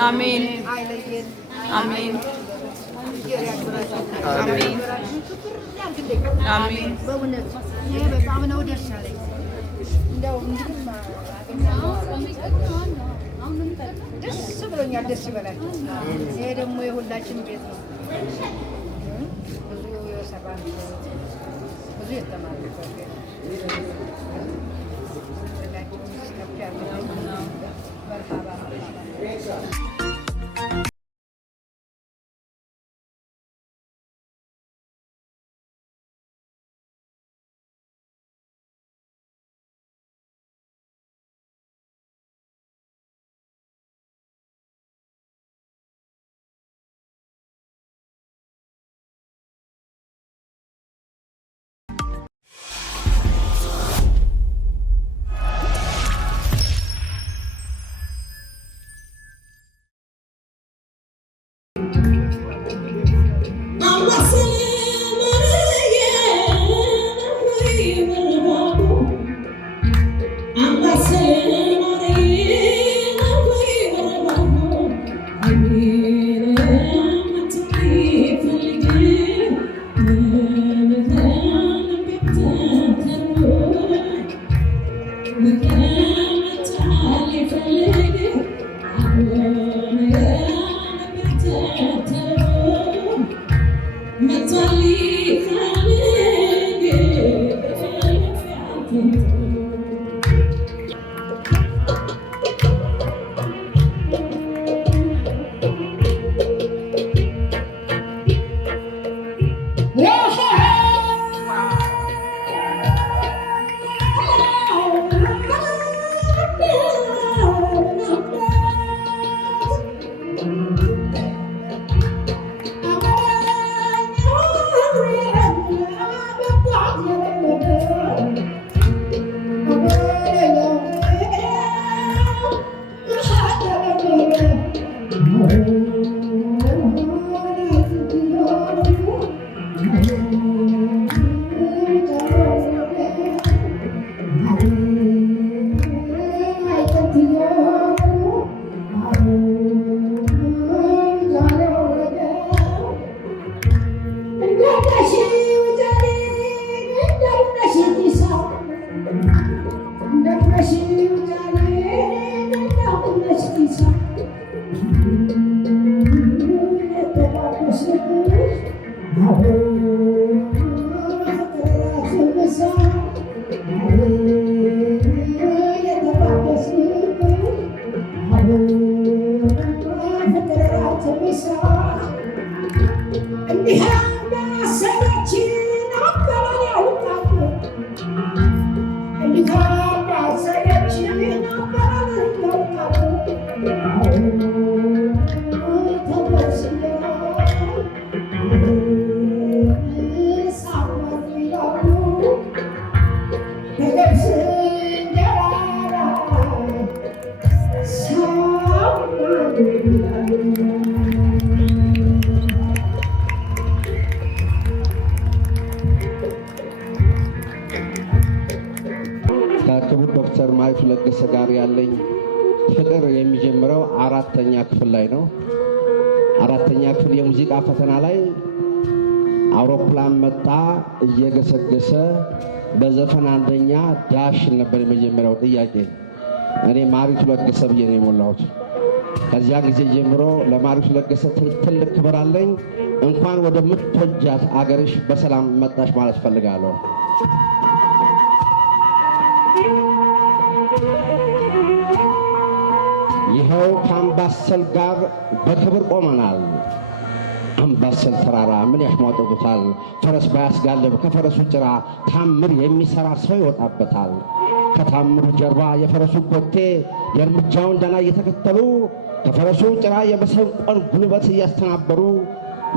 አሜን አሜን አሜን አሜን። በእውነት በጣም ነው ደስ ያለኝ። ደስ ብሎኛል። ደስ ይበላችሁ። ይሄ ደግሞ የሁላችን ቤት ነው። ብዙ የሰራን ብዙ የተማርንበት ከክቡር ዶክተር ማሪቱ ለገሰ ጋር ያለኝ ፍቅር የሚጀምረው አራተኛ ክፍል ላይ ነው። አራተኛ ክፍል የሙዚቃ ፈተና ላይ አውሮፕላን መጣ እየገሰገሰ በዘፈን አንደኛ ዳሽ ነበር የመጀመሪያው ጥያቄ። እኔ ማሪቱ ለገሰ ብዬ ነው የሞላሁት። ከዚያ ጊዜ ጀምሮ ለማሪቱ ለገሰ ትልቅ ክብር አለኝ። እንኳን ወደ ምትወጃት አገርሽ በሰላም መጣሽ ማለት ፈልጋለሁ። ይኸው ከአምባሰል ጋር በክብር ቆመናል። አምባሰል ተራራ ምን ያሽሟጠጡታል? ፈረስ ባያስጋልብ ከፈረሱ ጭራ ታምር የሚሠራ ሰው ይወጣበታል። ከታምሩ ጀርባ የፈረሱ ኮቴ የእርምጃውን ዳና እየተከተሉ ከፈረሱ ጭራ የመሰንቆን ጉልበት እያስተናበሩ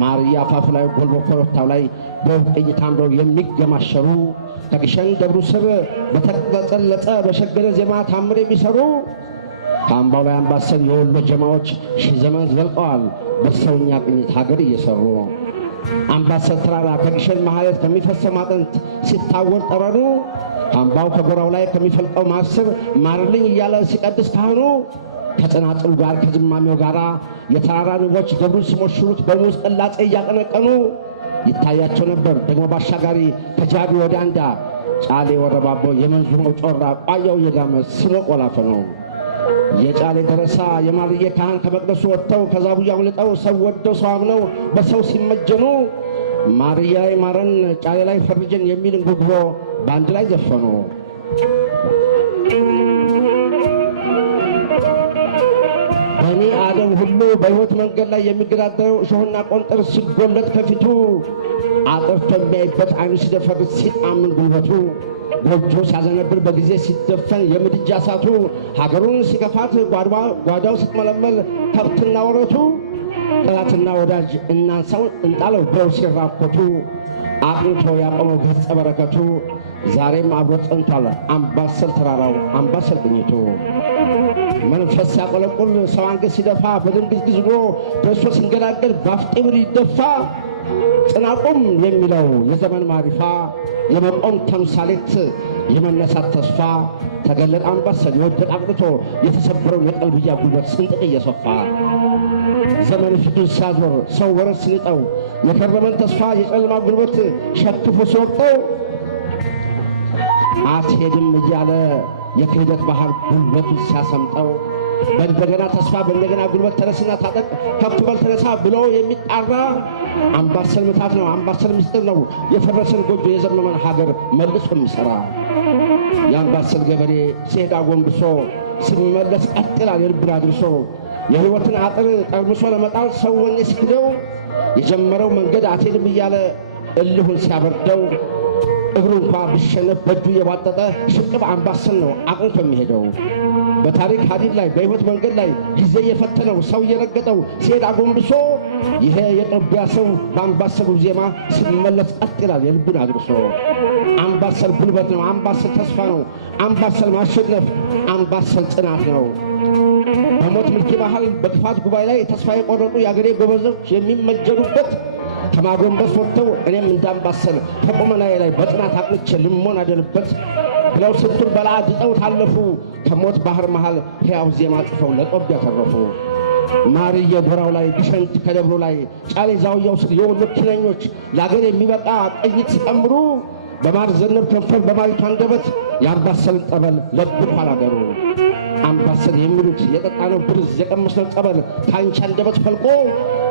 ማርያ አፋፉ ላይ ጎልቦ ኮረብታው ላይ በውቅኝ ታምረው የሚገማሸሩ ከግሸን ደብሩ ስር በተቀጸለጸ በሸገረ ዜማ ታምር የሚሠሩ ከአምባው ላይ አምባሰል የወሎ ጀማዎች ሺህ ዘመን ዘልቀዋል በሰውኛ ቅኝት ሀገር እየሠሩ። አምባሰል ተራራ ከግሸን መሐሌት ከሚፈሰው ማጠንት ሲታወር ጠረኑ ከአምባው ከጎራው ላይ ከሚፈልቀው ማስር ማርልኝ እያለ ሲቀድስ ካህኑ ከጸናጽሉ ጋር ከዝማሜው ጋር የተራራ ንቦች ገብሩን ሲሞሽሩት በሙዝ ቅላጼ እያቀነቀኑ ይታያቸው ነበር ደግሞ ባሻጋሪ ከጃቢ ወደ አንዳ ጫሌ ወረባቦ የመንዙማው ጮራ ቋያው የጋመ ሲሞቅ ወላፈነው። የጫሌ ደረሳ የማርዬ ካህን ከመቅደሱ ወጥተው ከዛቡያ አምልጠው ሰው ወደው ሰው አምነው በሰው ሲመጀኑ ማርያ ላይ ማረን ጫሌ ላይ ፈርጀን የሚል እንጉርጉሮ በአንድ ላይ ዘፈኑ። በእኔ አደም ሁሉ በሕይወት መንገድ ላይ የሚገዳደረው እሾህና ቆንጠር ሲጎለጥ ከፊቱ አጥርቶ የሚያይበት ዓይኑ ሲደፈርስ ሲጣምን ጉልበቱ ጎጆ ሲያዘነብል በጊዜ ሲደፈን የምድጃ እሳቱ ሀገሩን ሲከፋት ጓዳው ስትመለመል ከብትና ወረቱ ጠላትና ወዳጅ እናንሳው እንጣለው ብለው ሲራኮቱ አቅንቶ ያቆመው ገጸ በረከቱ ዛሬም አብሮ ጸንቷል አምባሰል ተራራው አምባሰል ቅኝቱ። መንፈስ ሲያቆለቁል ሰው አንገት ሲደፋ በድንግዝግዝ ብሎ በእሱ ሲንገዳገል ባፍጤብር ይደፋ ጽናቁም የሚለው የዘመን ማሪፋ የመቆም ተምሳሌት የመነሳት ተስፋ ተገለጠ አምባሰል የወደቅ አቅንቶ የተሰበረውን የቀልብያ ጉልበት ስንጥቅ እየሰፋ ዘመን ፊቱን ሲያዞር ሰው ወረት ሲንጠው የከረመን ተስፋ የጨለማ ጉልበት ሸክፎ ሲወቅጠው አትሄድም እያለ የክህደት ባህር ጉልበቱን ሲያሰምጠው በእንደገና ተስፋ በእንደገና ጉልበት ተነስና ታጠቅ ከብት በል ተነሳ ብሎ የሚጣራ አምባሰል ምታት ነው። አምባሰል ምስጢር ነው። የፈረሰን ጎጆ የዘመመን ሀገር መልሶ የሚሠራ የአምባሰል ገበሬ ሲሄድ አጎንብሶ ሲመለስ ቀጥ ይላል የልቡን አድርሶ የሕይወትን አጥር ጠርምሶ ለመጣል ሰው ወኔ ሲክደው የጀመረው መንገድ አትሄድም እያለ እልሁን ሲያበርደው እግሩ እንኳ ቢሸነፍ በእጁ የባጠጠ ሽቅብ አምባሰል ነው አቅንቶ የሚሄደው። በታሪክ ሀዲድ ላይ በሕይወት መንገድ ላይ ጊዜ የፈተነው ሰው እየረገጠው ሲሄድ አጎንብሶ ይሄ የጦቢያ ሰው በአምባሰሉ ዜማ ሲመለስ ቀጥ ይላል የልቡን አድርሶ። አምባሰል ጉልበት ነው። አምባሰል ተስፋ ነው። አምባሰል ማሸነፍ፣ አምባሰል ጽናት ነው። በሞት ምልኪ ባህል በክፋት ጉባኤ ላይ ተስፋ የቆረጡ የአገሬ ጎበዞች የሚመጀኑበት ከማጎንበስ ወጥተው እኔም እንዳምባሰል ከቁመናዬ ላይ በጽናት አቅንቼ ልሞን አደልበት ብለው ስንቱን በላ ድጠው ታለፉ። ከሞት ባህር መሃል ሕያው ዜማ ጽፈው ለጦቢያ ተረፉ። ማርዬ ጎራው ላይ ግሸን ከደብሩ ላይ ጫሌ ዛውያው ስር የወሎ ኪነኞች ለአገር የሚበቃ ቅኝት ሲቀምሩ በማር ዘነብ ከንፈር በማሪቱ አንደበት የአምባሰልን ጠበል ለብኳል አገሩ። አምባሰል የሚሉት የጠጣነው ብርዝ የቀመስነው ጸበል ከአንቺ አንደበት ፈልቆ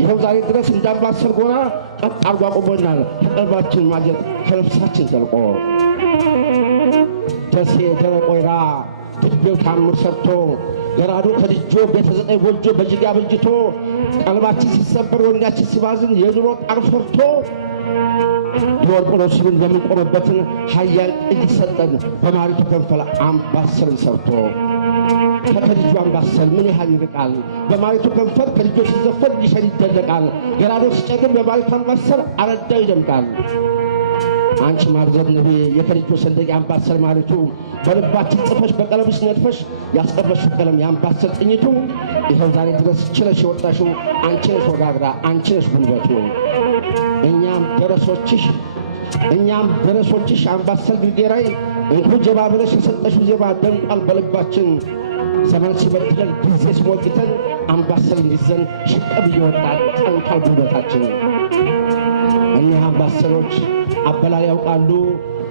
ይኸው ዛሬ ድረስ እንደ አምባሰል ጎራ ቀጥ አርጎ አቁሞናል ከቀልባችን ማጀት ከነፍሳችን ዘልቆ። ደሴ ደረቅ ወይራ ድቤው ታምር ሰርቶ ገራዶ ከልጆ ቤተ ዘጠኝ ጎጆ በጅጋ በጅቶ ቀልባችን ሲሰበር ወኔያችን ሲባዝን የኑሮ ጣር ፈርቶ የወርቅ ነው ሲሉን የምንቆምበትን ሀያል እጅ ሰጠን በማሪቱ ከንፈል አምባሰልን ሰርቶ። ከልጁ አምባሰል ምን ያህል ይርቃል በማሪቱ ከንፈል ከልጆ ሲዘፈን ሊሸን ይደለቃል። ገራዶ ሲጨግን በማሪቱ አምባሰል አረዳው ይደምቃል። አንቺ ማርዘብነቤ የከልጆ ሰንደቅ አምባሰል ማሪቱ በልባችን ጽፈሽ በቀለምሽ ነድፈሽ ያስቀረሽው ቀለም የአምባሰል ቅኝቱ ይኸው ዛሬ ድረስ ችለሽ የወጣሽው አንቺ ነሽ ወጋግራ አንቺ ነሽ ጉልበቱ። እኛም ደረሶችሽ አምባሰል ግልጌራይ እንኩ ጀባ ብለሽ የሰጠሽው ዜማ ደምቋል በልባችን። ዘመን ሲበድለን ጊዜ ሲሞግተን አምባሰል እንዲዘን ሽቅብ እየወጣን ጸንቷል ጉልበታችን። እኒህ አምባሰሎች አበላል ያውቃሉ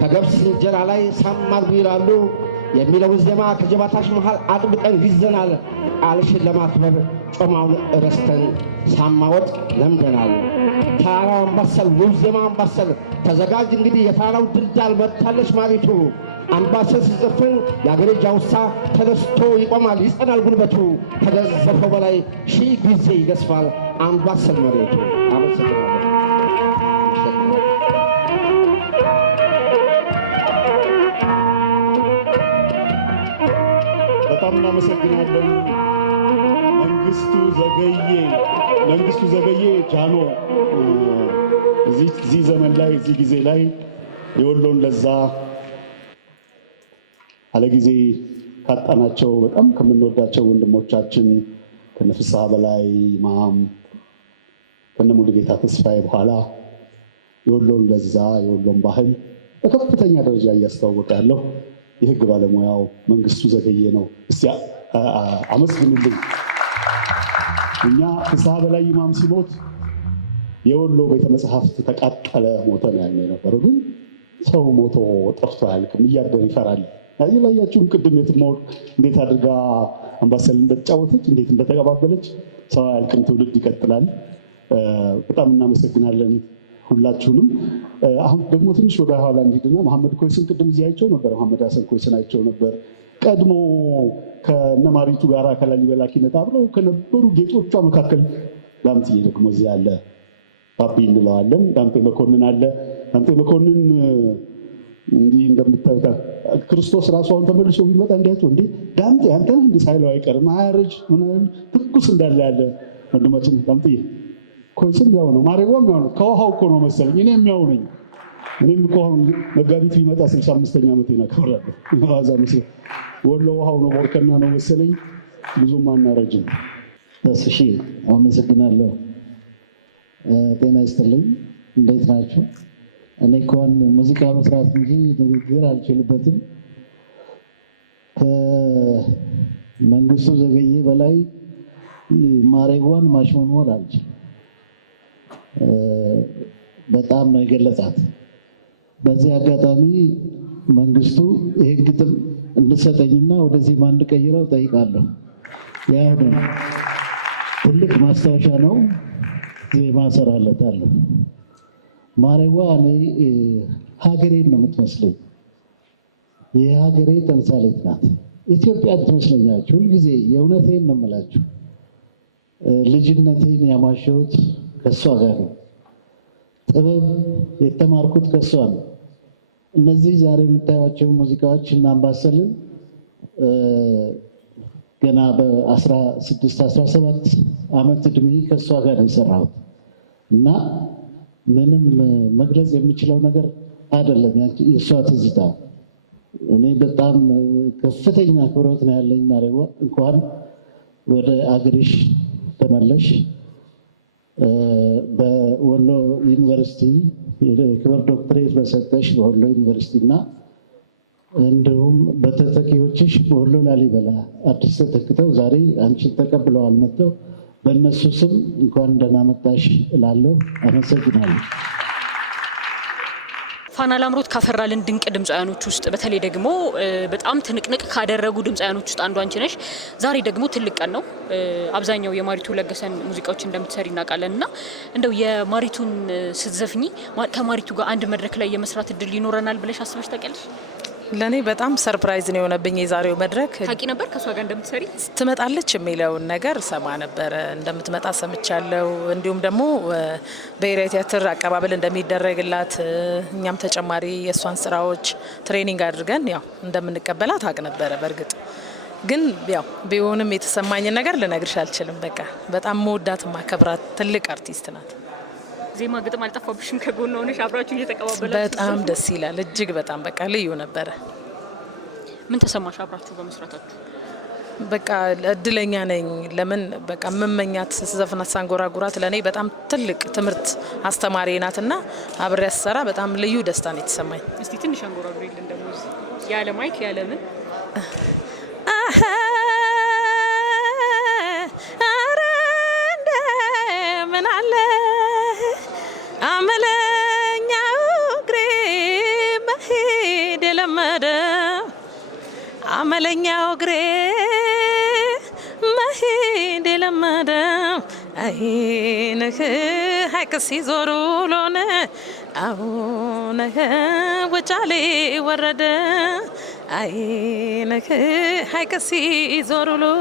ከገብስ እንጀራ ላይ ሳማርጉ ይላሉ የሚለውን ዜማ ከጀባታሽ መሃል አጥብቀን ይዘናል። ቃልሽን ለማክበር ጮማውን ረስተን ሳማወጥ ለምደናል። ተራራው አምባሰል ውብ ዜማ አምባሰል ተዘጋጅ እንግዲህ የተራራው ድልዳል መጥታለች ማሪቱ። አምባሰል ሲዘፍን የአገሬ ጃውሳ ተነስቶ ይቆማል ይጸናል ጉልበቱ። ከገዘፈው በላይ ሺህ ጊዜ ይገዝፋል አምባሰል መሬቱ። አመሰግናለሁ። በጣም እናመሰግናለን። መንግስቱ ዘገየ ጃኖ እዚህ ዘመን ላይ እዚህ ጊዜ ላይ የወሎን ለዛ አለጊዜ ካጣናቸው በጣም ከምንወዳቸው ወንድሞቻችን ከነፍስሐ በላይ ማም ከነሙሉጌታ ተስፋዬ በኋላ የወሎን ለዛ የወሎን ባህል በከፍተኛ ደረጃ እያስተዋወቀ ያለው የህግ ባለሙያው መንግስቱ ዘገየ ነው። እስቲ አመስግኑልኝ። እኛ ፍስሐ በላይ ኢማም ሲሞት የወሎ ቤተ መጽሐፍት ተቃጠለ ሞተ ነው ያለ የነበረው። ግን ሰው ሞቶ ጠፍቶ አያልቅም፣ እያደር ይፈራል። ያያችሁም ቅድም የትማወቅ እንዴት አድርጋ አምባሰል እንደተጫወተች እንዴት እንደተቀባበለች ሰው አያልቅም፣ ትውልድ ይቀጥላል። በጣም እናመሰግናለን ሁላችሁንም። አሁን ደግሞ ትንሽ ወደ ኋላ እንሂድና መሐመድ ኮይስን ቅድም እዚህ አይቼው ነበር። መሐመድ ሀሰን ኮይስን አይቼው ነበር። ቀድሞ ከነማሪቱ ጋር ከላሊበላ ኪነት አብረው ከነበሩ ጌጦቿ መካከል ዳምጤ ደግሞ እዚህ አለ። ባቢ እንለዋለን። ዳምጤ መኮንን አለ። ዳምጤ መኮንን እንዲህ እንደምታዩት ክርስቶስ ራሱ አሁን ተመልሶ ቢመጣ እንዲያቸው እንዴ ዳምጤ አንተ ነህ እንዲህ ሳይለው አይቀርም። አያረጅ ምናምን ትኩስ እንዳለ ያለ ወንድማችን ዳምጤ ኮይስም ያው ነው፣ ማሬዋም ያው ነው። ከውሃው እኮ ነው መሰለኝ እኔም ያው ነኝ። እኔም እኮ አሁን መጋቢት ቢመጣ 65ኛ ዓመቴን አከብራለሁ። ዋዛ መስሎኝ ወሎ ውሃው ነው ቦርከና ነው መሰለኝ። ብዙም አናረጅም። እሺ አመሰግናለሁ። ጤና ይስጥልኝ። እንዴት ናችሁ? እኔ እንኳን ሙዚቃ መስራት እንጂ ንግግር አልችልበትም። ከመንግስቱ ዘገየ በላይ ማሬዋን ማሽሞንሞን አልችልም። በጣም ነው የገለጻት። በዚህ አጋጣሚ መንግስቱ ይህን ግጥም እንድሰጠኝና ወደዚህ ማን እንድቀይረው ጠይቃለሁ። ያው ትልቅ ማስታወሻ ነው። ዜማ እሰራለታለሁ። ማሬዋ እኔ ሀገሬን ነው የምትመስለኝ። የሀገሬ ተምሳሌት ናት። ኢትዮጵያ ትመስለኛለች ሁልጊዜ። የእውነቴን ነው የምላችሁ። ልጅነቴን ያማሸሁት ከእሷ ጋር ነው። ጥበብ የተማርኩት ከእሷ ነው። እነዚህ ዛሬ የምታዩቸው ሙዚቃዎች እና አምባሰልን ገና በ16 17 ዓመት ዕድሜ ከእሷ ጋር ነው የሰራሁት እና ምንም መግለጽ የሚችለው ነገር አይደለም የእሷ ትዝታ። እኔ በጣም ከፍተኛ ክብረት ነው ያለኝ ማሬዋ። እንኳን ወደ አገርሽ ተመለሽ። በወሎ ዩኒቨርሲቲ የክብር ዶክትሬት በሰጠሽ በወሎ ዩኒቨርሲቲ እና እንዲሁም በተተኪዎችሽ በወሎ ላሊበላ አዲስ ተተክተው ዛሬ አንቺን ተቀብለዋል መጥተው በእነሱ ስም እንኳን ደህና መጣሽ እላለሁ። አመሰግናለሁ። ፋና ላምሮት ካፈራልን ድንቅ ድምጻያኖች ውስጥ በተለይ ደግሞ በጣም ትንቅንቅ ካደረጉ ድምጻያኖች ውስጥ አንዱ አንቺ ነሽ። ዛሬ ደግሞ ትልቅ ቀን ነው። አብዛኛው የማሪቱ ለገሰን ሙዚቃዎች እንደምትሰሪ እናውቃለንና እንደው የማሪቱን ስትዘፍኚ ከማሪቱ ጋር አንድ መድረክ ላይ የመስራት እድል ይኖረናል ብለሽ አስበሽ ታውቂያለሽ? ለኔ በጣም ሰርፕራይዝ ነው የሆነብኝ የዛሬው መድረክ። ታቂ ነበር ከሷ ጋር እንደምትሰሪ ትመጣለች የሚለውን ነገር ሰማ ነበር። እንደምትመጣ ሰምቻለሁ። እንዲሁም ደግሞ በብሔራዊ ቲያትር አቀባበል እንደሚደረግላት እኛም ተጨማሪ የእሷን ስራዎች ትሬኒንግ አድርገን ያው እንደምንቀበላት አቅ ነበረ። በእርግጥ ግን ያው ቢሆንም የተሰማኝን ነገር ልነግርሽ አልችልም። በቃ በጣም መወዳት ማከብራት ትልቅ አርቲስት ናት። ዜማ ግጥም አልጠፋብሽም? ከጎን ሆነሽ አብራችሁ እየተቀባበላችሁ በጣም ደስ ይላል። እጅግ በጣም በቃ ልዩ ነበረ። ምን ተሰማሽ አብራችሁ በመስራታችሁ? በቃ እድለኛ ነኝ። ለምን በቃ መመኛት ዘፈናት ሳንጎራጉራት ለኔ በጣም ትልቅ ትምህርት አስተማሪ ናትና አብሬያት ስሰራ በጣም ልዩ ደስታ ነው የተሰማኝ። እስቲ ትንሽ አንጎራጉሪልን ደግሞ ያለ ማይክ ያለ ምን ምን አለ አመለኛው እግሬ መሄድ የለመደ አመለኛው እግሬ መሄድ የለመደ አይነህ ሀይቅ ሲዞሩ ሎነ አሁነህ ወጫሌ ወረደ አይነህ ሀይቅ ሲዞሩ ሎነ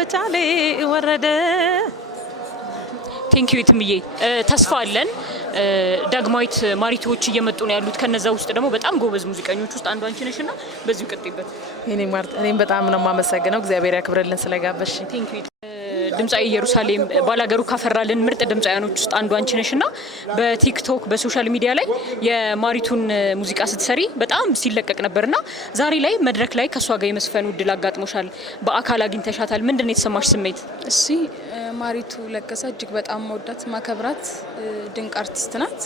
ወጫሌ ወረደ። ቴንክ ዩ ኢትምዬ። ተስፋ አለን። ዳግማዊት ማሪቶች እየመጡ ነው ያሉት። ከነዛ ውስጥ ደግሞ በጣም ጎበዝ ሙዚቀኞች ውስጥ አንዱ አንቺ ነሽና በዚሁ ቀጥይበት። እኔም በጣም ነው የማመሰግነው። እግዚአብሔር ያክብርልን ስለጋበሽ። ቴንክ ዩ። ድምጻዊ ኢየሩሳሌም ባላገሩ ካፈራልን ምርጥ ድምጻያኖች ውስጥ አንዱ አንቺ ነሽና በቲክቶክ በሶሻል ሚዲያ ላይ የማሪቱን ሙዚቃ ስትሰሪ በጣም ሲለቀቅ ነበርና ዛሬ ላይ መድረክ ላይ ከሷ ጋር የመስፈኑ እድል አጋጥሞሻል። በአካል አግኝተሻታል። ምንድነው የተሰማሽ ስሜት? እሺ ማሪቱ ለገሰ እጅግ በጣም መወዳት ማከብራት ድንቅ አርቲስት ናት።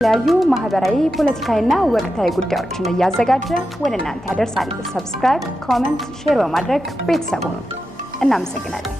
የተለያዩ ማህበራዊ፣ ፖለቲካዊና ወቅታዊ ጉዳዮችን እያዘጋጀ ወደ እናንተ ያደርሳል። ሰብስክራይብ፣ ኮሜንት፣ ሼር በማድረግ ቤተሰቡን እናመሰግናለን።